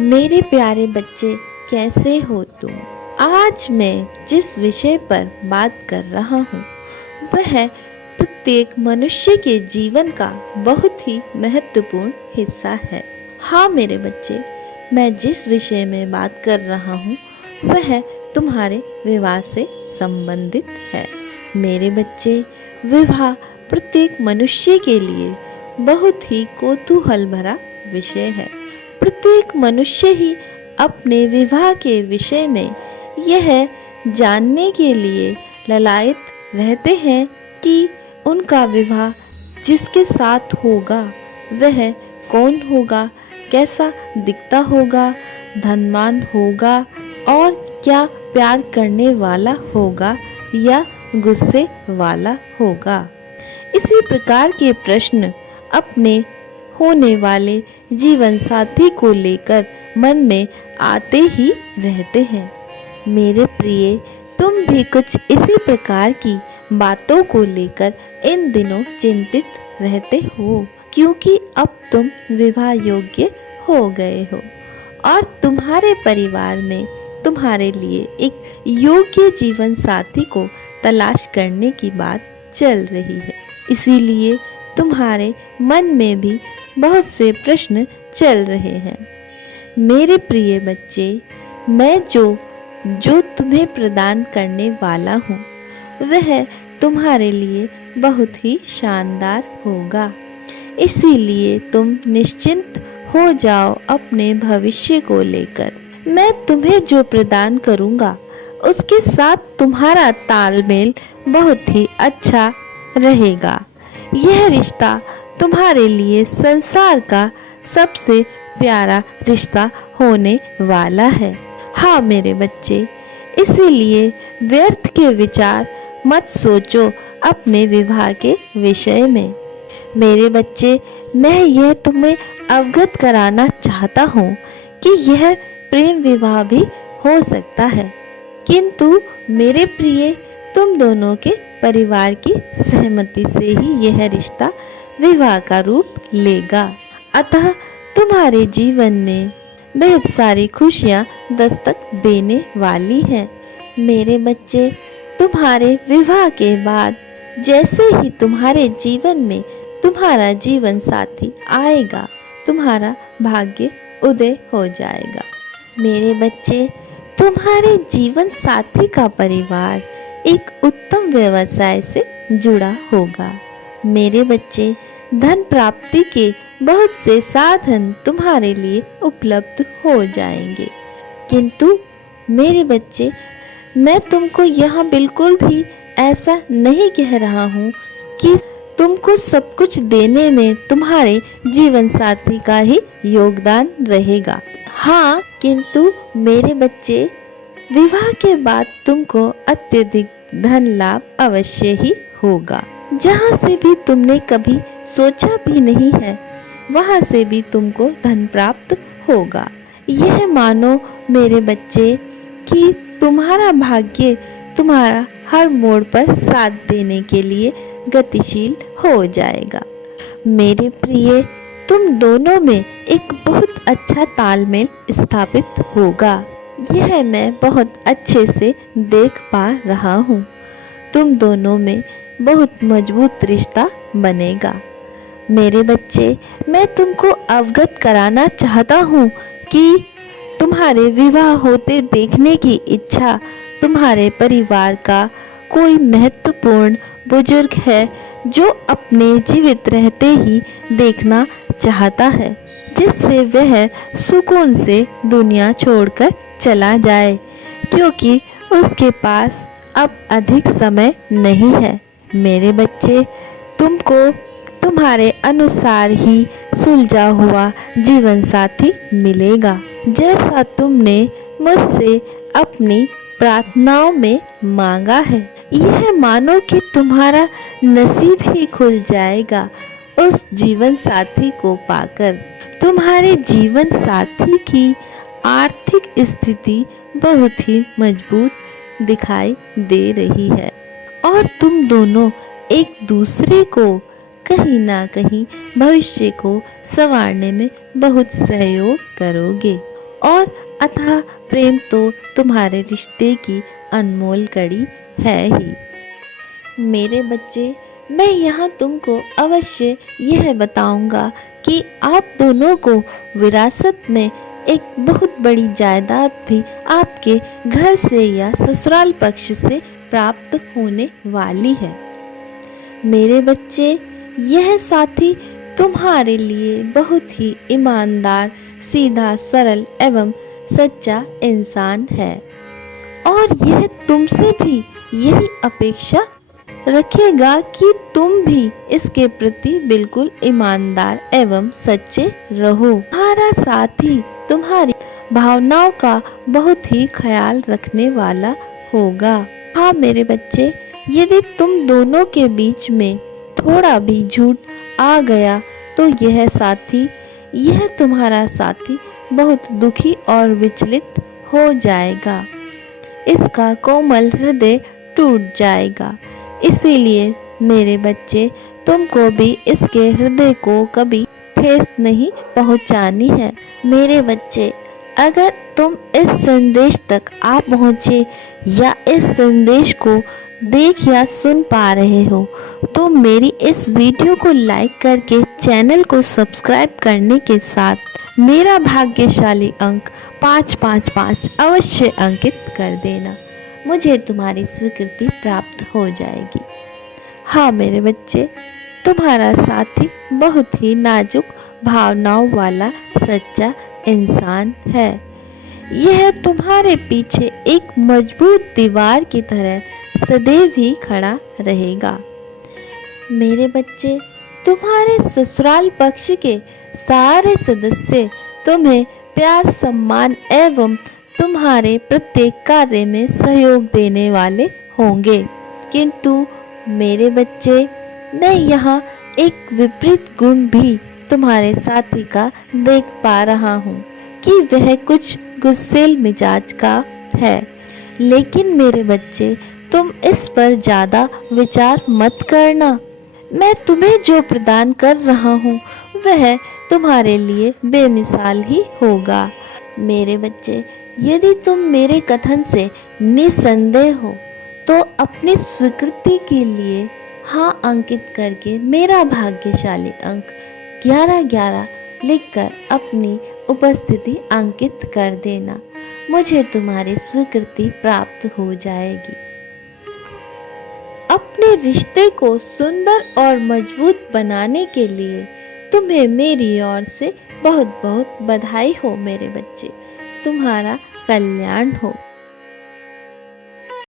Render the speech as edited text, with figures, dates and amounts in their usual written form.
मेरे प्यारे बच्चे, कैसे हो तुम? आज मैं जिस विषय पर बात कर रहा हूँ वह प्रत्येक मनुष्य के जीवन का बहुत ही महत्वपूर्ण हिस्सा है। हाँ मेरे बच्चे, मैं जिस विषय में बात कर रहा हूँ वह तुम्हारे विवाह से संबंधित है। मेरे बच्चे, विवाह प्रत्येक मनुष्य के लिए बहुत ही कौतूहल भरा विषय है। प्रत्येक मनुष्य ही अपने विवाह के विषय में यह जानने के लिए ललायत रहते हैं कि उनका विवाह जिसके साथ होगा वह कौन होगा, कैसा दिखता होगा, धनवान होगा और क्या प्यार करने वाला होगा या गुस्से वाला होगा। इसी प्रकार के प्रश्न अपने होने वाले जीवन साथी को लेकर मन में आते ही रहते हैं। मेरे प्रिय, तुम भी कुछ इसी प्रकार की बातों को लेकर इन दिनों चिंतित रहते हो, क्योंकि अब तुम विवाह योग्य हो गए हो और तुम्हारे परिवार में तुम्हारे लिए एक योग्य जीवन साथी को तलाश करने की बात चल रही है। इसीलिए तुम्हारे मन में भी बहुत से प्रश्न चल रहे हैं। मेरे प्रिय बच्चे, मैं जो तुम्हें प्रदान करने वाला हूँ वह तुम्हारे लिए बहुत ही शानदार होगा। इसीलिए तुम निश्चिंत हो जाओ अपने भविष्य को लेकर। मैं तुम्हें जो प्रदान करूँगा उसके साथ तुम्हारा तालमेल बहुत ही अच्छा रहेगा। यह रिश्ता तुम्हारे लिए संसार का सबसे प्यारा रिश्ता होने वाला है। हाँ मेरे बच्चे, इसीलिए व्यर्थ के विचार मत सोचो अपने विवाह के विषय में। मेरे बच्चे, मैं यह तुम्हें अवगत कराना चाहता हूँ कि यह प्रेम विवाह भी हो सकता है, किंतु मेरे प्रिय, तुम दोनों के परिवार की सहमति से ही यह रिश्ता विवाह का रूप लेगा। अतः तुम्हारे जीवन में बेहद सारी खुशियाँ दस्तक देने वाली हैं। मेरे बच्चे, तुम्हारे विवाह के बाद जैसे ही तुम्हारे जीवन में तुम्हारा जीवन साथी आएगा, तुम्हारा भाग्य उदय हो जाएगा। मेरे बच्चे, तुम्हारे जीवन साथी का परिवार एक उत्तम व्यवसाय से जुड़ा होगा। मेरे बच्चे, धन प्राप्ति के बहुत से साधन तुम्हारे लिए उपलब्ध हो जाएंगे। किंतु मेरे बच्चे, मैं तुमको यहाँ बिल्कुल भी ऐसा नहीं कह रहा हूँ कि तुमको सब कुछ देने में तुम्हारे जीवन साथी का ही योगदान रहेगा। हाँ, किंतु मेरे बच्चे, विवाह के बाद तुमको अत्यधिक धन लाभ अवश्य ही होगा। जहाँ से भी तुमने कभी सोचा भी नहीं है वहाँ से भी तुमको धन प्राप्त होगा। यह मानो मेरे बच्चे कि तुम्हारा भाग्य तुम्हारा हर मोड़ पर साथ देने के लिए गतिशील हो जाएगा। मेरे प्रिय, तुम दोनों में एक बहुत अच्छा तालमेल स्थापित होगा। यह मैं बहुत अच्छे से देख पा रहा हूँ। तुम दोनों में बहुत मजबूत रिश्ता बनेगा। मेरे बच्चे, मैं तुमको अवगत कराना चाहता हूँ कि तुम्हारे विवाह होते देखने की इच्छा तुम्हारे परिवार का कोई महत्वपूर्ण बुजुर्ग है जो अपने जीवित रहते ही देखना चाहता है, जिससे वह सुकून से दुनिया छोड़कर चला जाए, क्योंकि उसके पास अब अधिक समय नहीं है। मेरे बच्चे, तुमको तुम्हारे अनुसार ही सुलझा हुआ जीवन साथी मिलेगा, जैसा तुमने मुझसे अपनी प्रार्थनाओं में मांगा है। यह मानो कि तुम्हारा नसीब ही खुल जाएगा उस जीवन साथी को पाकर। तुम्हारे जीवन साथी की आर्थिक स्थिति बहुत ही मजबूत दिखाई दे रही है और तुम दोनों एक दूसरे को कहीं ना कहीं भविष्य को संवारने में बहुत सहयोग करोगे और अथाह प्रेम तो तुम्हारे रिश्ते की अनमोल कड़ी है ही। मेरे बच्चे, मैं यहाँ तुमको अवश्य यह बताऊंगा कि आप दोनों को विरासत में एक बहुत बड़ी जायदाद भी आपके घर से या ससुराल पक्ष से प्राप्त होने वाली है। मेरे बच्चे, यह साथी तुम्हारे लिए बहुत ही ईमानदार, सीधा, सरल एवं सच्चा इंसान है और यह तुमसे भी यही अपेक्षा रखेगा कि तुम भी इसके प्रति बिल्कुल ईमानदार एवं सच्चे रहो। तुम्हारा साथी तुम्हारी भावनाओं का बहुत ही ख्याल रखने वाला होगा। हाँ मेरे बच्चे, यदि तुम दोनों के बीच में थोड़ा भी झूठ आ गया तो यह तुम्हारा साथी बहुत दुखी और विचलित हो जाएगा। इसका कोमल हृदय टूट जाएगा। इसीलिए मेरे बच्चे, तुमको भी इसके हृदय को कभी ठेस नहीं पहुंचानी है। मेरे बच्चे, अगर तुम इस संदेश तक आ पहुँचे या इस संदेश को देख या सुन पा रहे हो तो मेरी इस वीडियो को लाइक करके चैनल को सब्सक्राइब करने के साथ मेरा भाग्यशाली अंक 555 अवश्य अंकित कर देना। मुझे तुम्हारी स्वीकृति प्राप्त हो जाएगी। हाँ मेरे बच्चे, तुम्हारा साथी बहुत ही नाजुक भावनाओं वाला सच्चा इंसान है। यह तुम्हारे पीछे एक मजबूत दीवार की तरह सदैव ही खड़ा रहेगा। मेरे बच्चे, तुम्हारे ससुराल पक्ष के सारे सदस्य तुम्हें प्यार, सम्मान एवं तुम्हारे प्रत्येक कार्य में सहयोग देने वाले होंगे, किंतु मेरे बच्चे, मैं यहाँ एक विपरीत गुण भी तुम्हारे साथी का देख पा रहा हूँ कि वह कुछ गुस्सैल मिजाज का है। लेकिन मेरे बच्चे, तुम इस पर ज़्यादा विचार मत करना। मैं तुम्हें जो प्रदान कर रहा हूँ वह तुम्हारे लिए बेमिसाल ही होगा। मेरे बच्चे, यदि तुम मेरे कथन से निसंदेह हो तो अपनी स्वीकृति के लिए हाँ अंकित करके मेरा भाग्यशाली अंक 1111 लिखकर अपनी उपस्थिति अंकित कर देना। मुझे तुम्हारी स्वीकृति प्राप्त हो जाएगी। अपने रिश्ते को सुंदर और मजबूत बनाने के लिए तुम्हें मेरी ओर से बहुत बहुत बधाई हो मेरे बच्चे। तुम्हारा कल्याण हो।